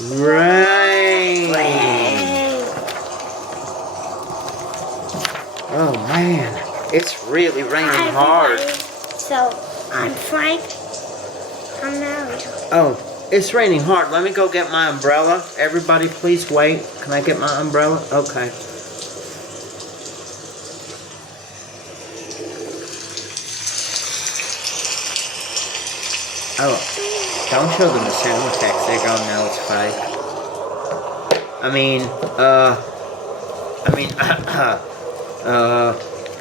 Rain. Oh man, it's really raining hard. So, I'm Frank. I'm Mario. Oh, it's raining hard. Let me go get my umbrella. Everybody please wait. Can I get my umbrella? Okay. Oh, don't show them the sound effects. They're gonna know it's fake.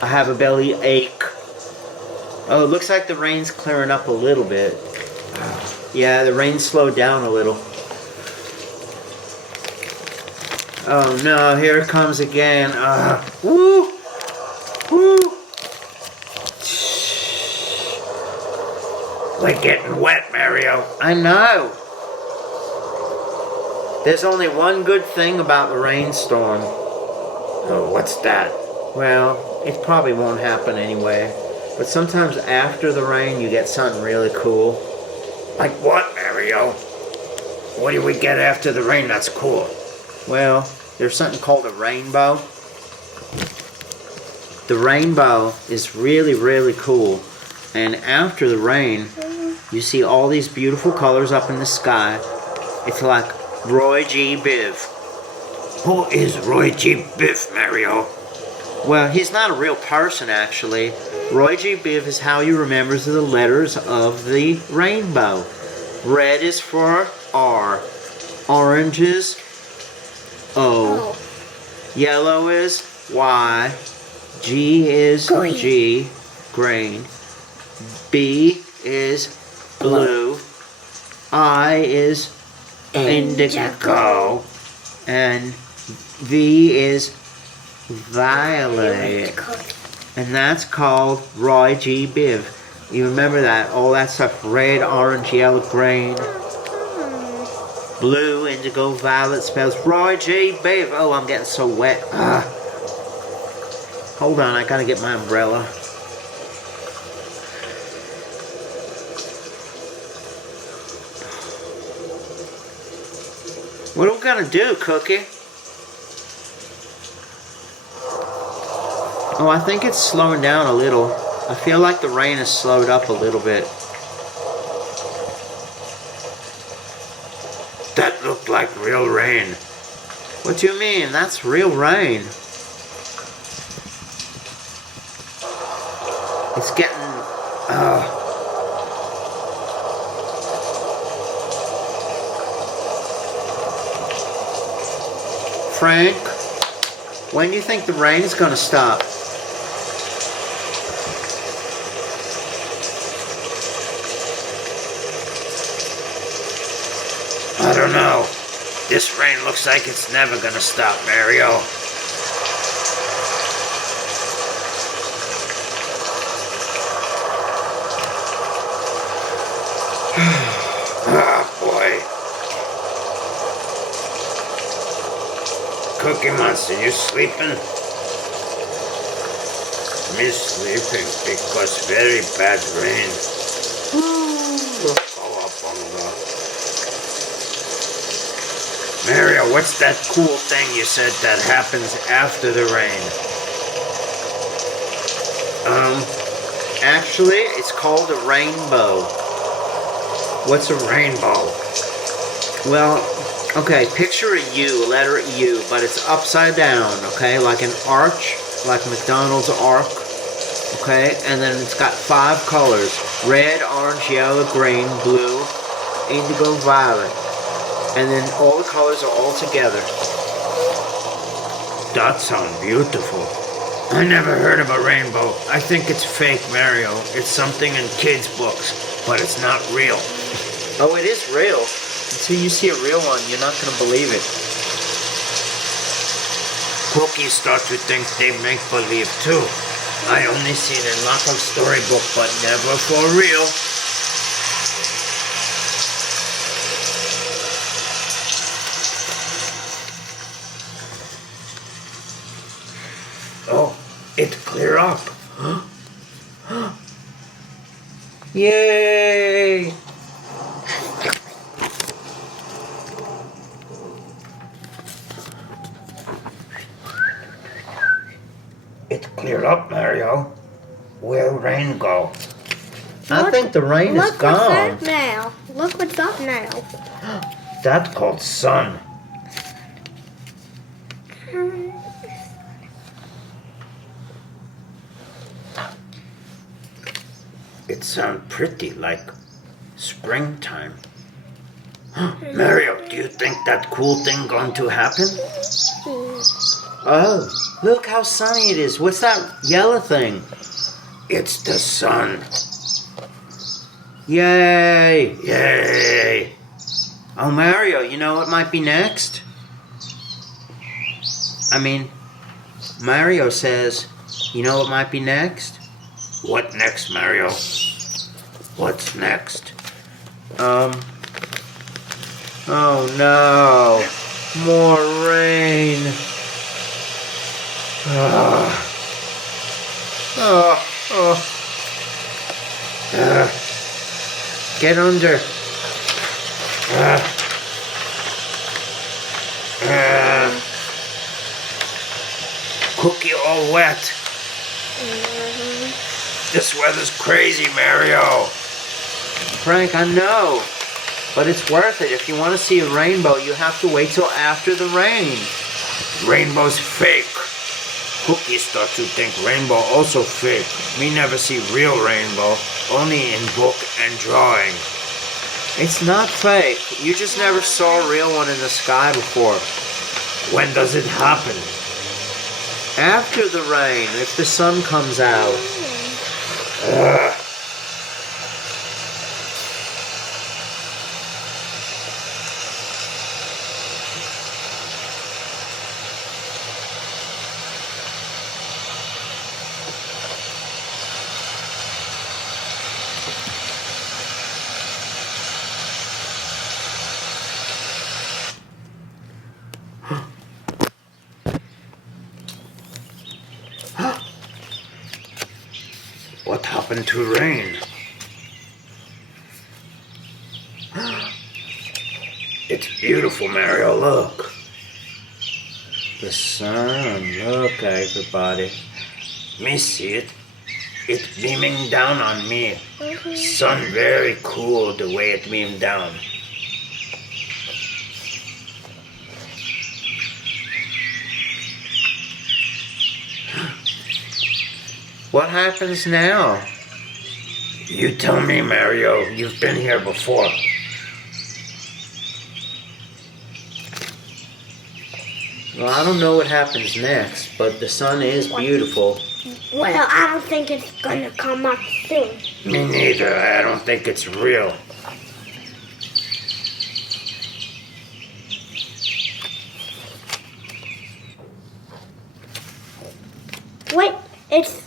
I have a belly ache. Oh, it looks like the rain's clearing up a little bit. Yeah, the rain slowed down a little. Oh no, here it comes again. Woo! Woo! We're getting wet, Mario. I know. There's only one good thing about the rainstorm. Oh, what's that? Well, it probably won't happen anyway. But sometimes after the rain, you get something really cool. Like what, Mario? What do we get after the rain that's cool? Well, there's something called a rainbow. The rainbow is really, really cool. And after the rain, you see all these beautiful colors up in the sky. It's like Roy G. Biv. Who is Roy G. Biv, Mario? Well, he's not a real person, actually. Roy G. Biv is how he remembers the letters of the rainbow. Red is for R. Orange is O. Yellow is Y. G is Green. G. Green. B is blue. I is indigo. And V is violet. And that's called Roy G. Biv. You remember that? All that stuff. Red, orange, yellow, green. Blue, indigo, violet spells Roy G. Biv. Oh, I'm getting so wet. Hold on, I gotta get my umbrella. What are we gonna do, Cookie? Oh, I think it's slowing down a little. I feel like the rain has slowed up a little bit. That looked like real rain. What do you mean? That's real rain. It's getting... Frank, when do you think the rain is gonna stop? I don't know. This rain looks like it's never gonna stop, Mario. Ah, boy. Cookie Monster, you sleeping? Me sleeping because very bad rain. Mario, what's that cool thing you said that happens after the rain? Actually, it's called a rainbow. What's a rainbow? Well, okay, picture a U, a letter U, but it's upside down, okay? Like an arch, like McDonald's arc, okay? And then it's got 5 colors. Red, orange, yellow, green, blue, indigo, violet. And then all the colors are all together. That sounds beautiful. I never heard of a rainbow. I think it's fake, Mario. It's something in kids' books, but it's not real. Oh, it is real. Until you see a real one, you're not going to believe it. Cookies start to think they make believe too. I only seen a lot of storybook, but never for real. Oh, it clear up. Yay! cleared up, Mario. Where'll rain go? I think the rain is Look gone. what's up now. Look what's up now. That's called sun. It sounds pretty like springtime. Mario, do you think that cool thing going to happen? Oh, look how sunny it is. What's that yellow thing? It's the sun. Yay! Yay! Oh, Mario, you know what might be next? I mean, Mario says, you know what might be next? What next, Mario? What's next? Oh no, more rain. Get under. Cookie all wet. This weather's crazy, Mario. Frank, I know, but it's worth it. If you want to see a rainbow, you have to wait till after the rain. Rainbow's fake. Cookie start to think rainbow also fake. Me never see real rainbow, only in book and drawing. It's not fake. You just never saw a real one in the sky before. When does it happen? After the rain, if the sun comes out. What happened to rain? It's beautiful, Mario, look. The sun, look everybody. Me see it. It's beaming down on me. Sun very cool the way it beamed down. What happens now? You tell me, Mario, you've been here before. Well, I don't know what happens next, but the sun is beautiful. Well, I don't think it's gonna come up soon. Me neither. I don't think it's real. Wait, it's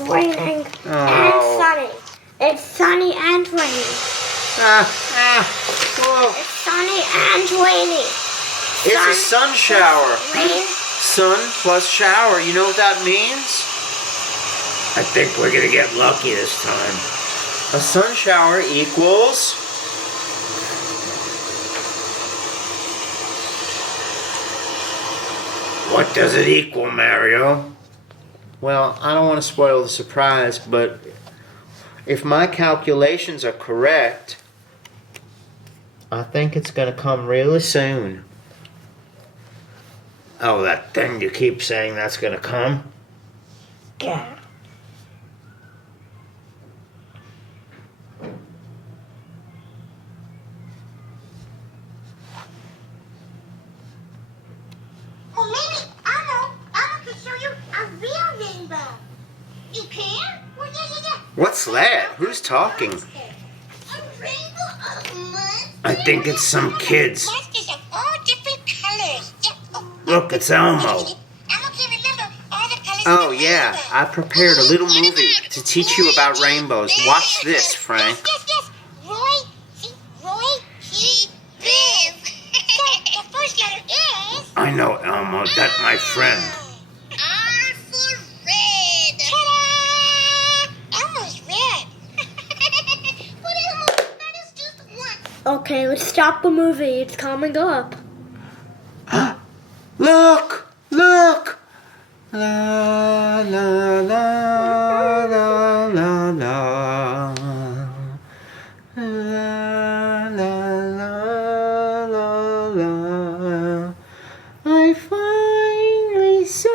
raining and sunny. It's sunny and rainy. Whoa. It's sunny and rainy. It's a sun shower. Rain. Sun plus shower. You know what that means? I think we're gonna get lucky this time. A sun shower equals... What does it equal, Mario? Well, I don't want to spoil the surprise, but if my calculations are correct, I think it's going to come really soon. Oh, that thing you keep saying that's gonna come? Yeah. Well, maybe Elmo can show you a real rainbow. You can? Well, yeah. What's that? Who's talking? A rainbow of monsters? I think it's some kids. Monsters of all different colors. Yeah. Oh, Look, it's Elmo. Elmo can remember all the colors Oh, of the yeah. rainbow. I prepared a little movie to teach you about rainbows. Watch this, Frank. Yes. Roy, he, Biv. So, the first letter is... I know, Elmo. That's my friend. R for red. Ta-da! Elmo's red. But Elmo, that is just one. Okay, let's stop the movie. It's coming up. Look! La la la la la la. La la la la la. I finally saw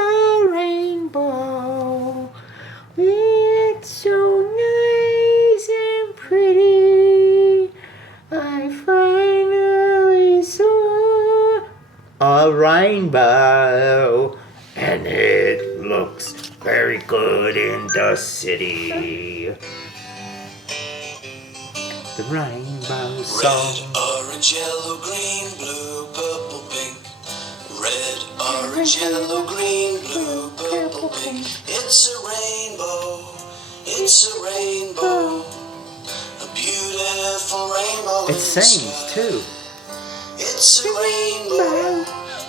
a rainbow. It's so nice and pretty. I finally saw a rainbow. And it looks very good in the city. The rainbow Red, song. orange, yellow, green, blue, purple, pink. Red, orange, yellow, green, blue, purple, pink. It's a rainbow. It's a rainbow. A beautiful rainbow. It in the sings sky. too. It's a rainbow.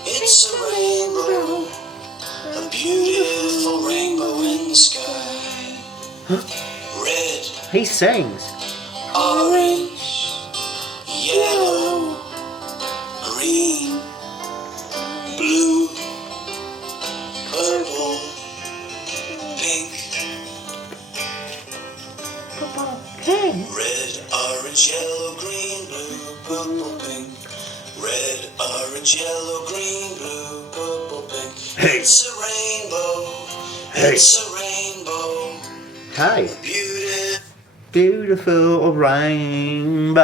It's a rainbow. A beautiful rainbow in the sky. Red, He sings. orange, yellow, green, blue, purple, pink. Red, orange, yellow, green, blue, purple, pink. Red, orange, yellow, green, blue, purple, pink. Hey. It's a rainbow. Hey. It's a rainbow. Hi. Beautiful. Beautiful rainbow.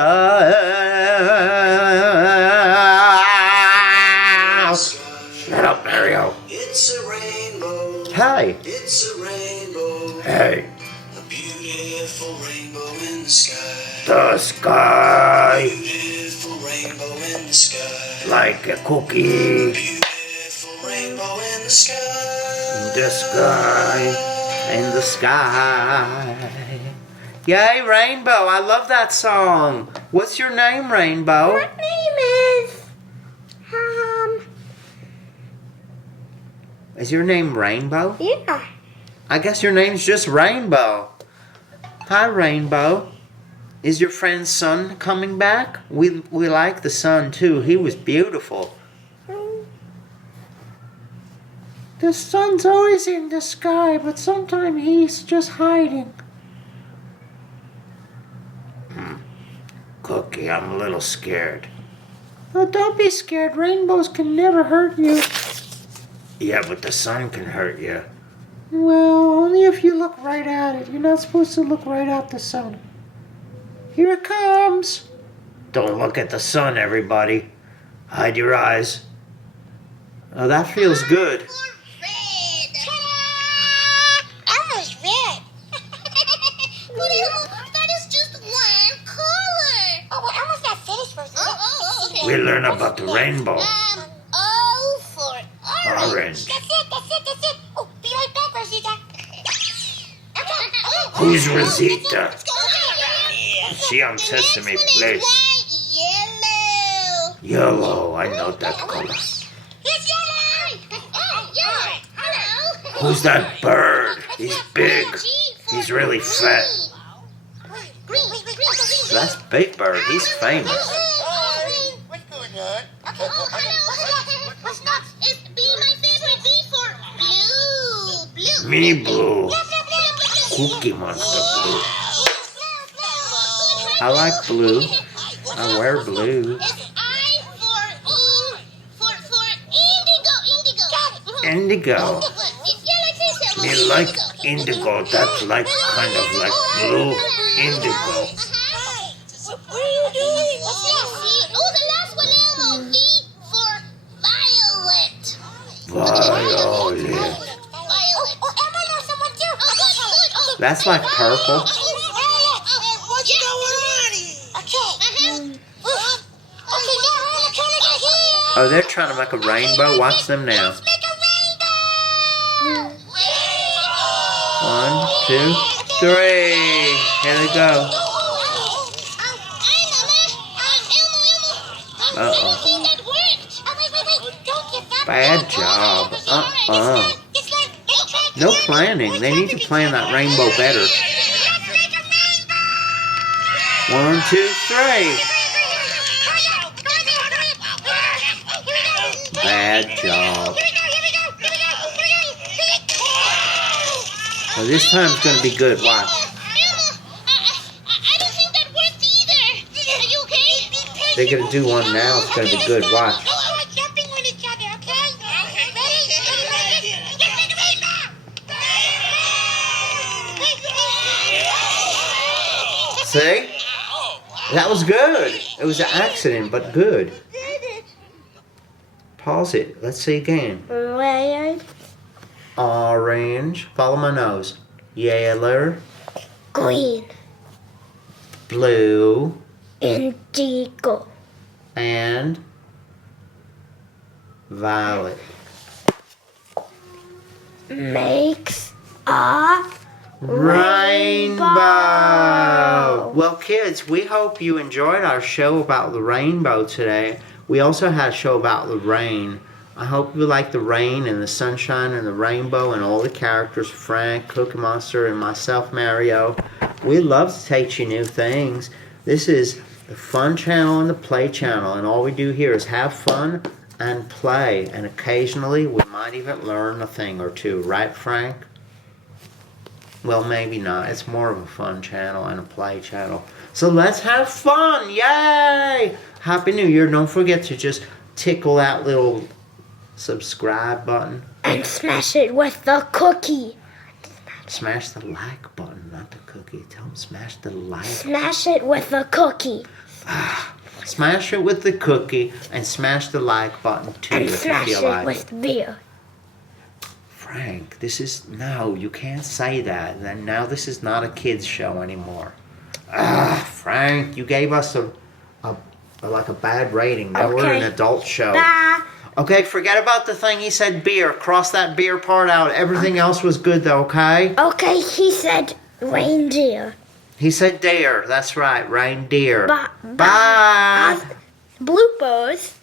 Shut up, Mario. It's a rainbow. Hi. It's a rainbow. Hey, A beautiful rainbow in the sky. the sky, Beautiful rainbow in the sky. like a cookie. Beautiful rainbow in the sky. The sky. In the sky. Yay, Rainbow. I love that song. What's your name, Rainbow? My name is Is your name Rainbow? yeah. I guess your name's just Rainbow. Hi, Rainbow. Is your friend's son coming back? We like the son too. He was beautiful. The sun's always in the sky, but sometimes he's just hiding. Cookie, I'm a little scared. Oh, don't be scared. Rainbows can never hurt you. Yeah, but the sun can hurt you. Well, only if you look right at it. You're not supposed to look right at the sun. Here it comes. Don't look at the sun, everybody. Hide your eyes. Oh, that feels good. Red. Ta-da! Elmo's red. But Elmo, that is just one color. Oh, well, Elmo's not finished for okay. We learn about the rainbow. O for orange. Orange. That's it. Oh, be right back, Rosita. Who's Rosita? Let's go. Is she on Sesame Place? Yellow. Yellow, I know that color. It's yellow. Oh, yellow. Hello. Who's that bird? He's big. He's really fat. Green. That's Big Bird. He's famous. What's going on? Okay. Oh, hello. What's next? It's B, my favorite. B for blue. Blue. Me blue. Blue. Cookie Monster blue. I like blue. I wear blue. It's I for indigo. Indigo. Yeah, like this. Me like indigo. That's like kind of like blue indigo. What are you doing? What's that? Oh, the last one, Elmo. V for violet. Violet. Violet. Oh, Elmo knows someone too. Oh, good. That's like purple. What's going on here? Okay. Okay, now Elmo trying to get here. Oh, they're trying to make a rainbow. Watch them now. Let's make a rainbow. 1, 2, 3. Here they go. Uh-oh. Bad job. No planning. They need to plan that rainbow better. 1, 2, 3. Bad job. So this time it's gonna be good. Watch. Elmo, I don't think that worked either. Are you okay? They're gonna do one now. It's gonna be good. Watch. Oh, we're jumping on each other, okay? Okay. Ready? Let's make a rainbow. See? That was good. It was an accident, but good. Pause it. Let's see again. Red, Orange. Follow my nose. Yellow. green, Blue. indigo, And violet. makes a Rainbow. Rainbow. Well, kids, we hope you enjoyed our show about the rainbow today. We also had a show about the rain. I hope you like the rain and the sunshine and the rainbow and all the characters, Frank, Cookie Monster, and myself, Mario. We love to teach you new things. This is the fun channel and the play channel, and all we do here is have fun and play. And occasionally, we might even learn a thing or two. Right, Frank? Well, maybe not. It's more of a fun channel and a play channel. So let's have fun. Yay! Happy New Year. Don't forget to just tickle that little subscribe button. and smash it with the cookie. Smash the like button, not the cookie. Tell them smash the like. Smash it with the cookie. Smash it with the cookie and smash the like button too And if you smash feel it like it. with beer. Frank, this is... No, you can't say that. Then now this is not a kid's show anymore. Frank, you gave us a bad rating. Now we're an Okay. adult show. Bye. Okay, forget about the thing he said beer. Cross that beer part out. Everything else was good though, okay? Okay, he said reindeer. He said deer. That's right, reindeer. Bye. Bye. Bloopers.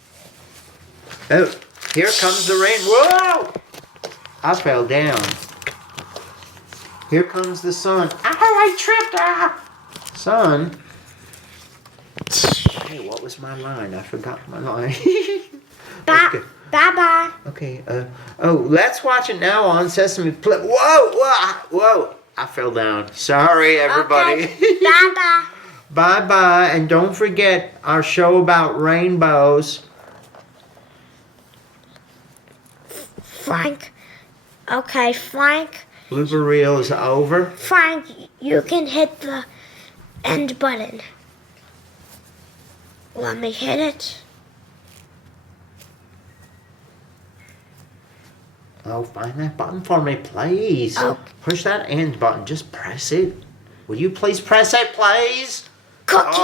Oh, here comes the rain. Whoa! I fell down. Here comes the sun. Ow, I tripped. Sun. Hey, what was my line? I forgot my line. Bye. Okay. Bye-bye. Okay, let's watch it now on Sesame Play. Whoa! I fell down. Sorry, everybody. Okay. Bye-bye. Bye-bye, and don't forget our show about rainbows. Frank. Okay, Frank. Blooper reel is over. Frank, you can hit the end button. Let me hit it. Oh, find that button for me, please. Oh. Push that end button. Just press it. Will you please press it, please? Cookie.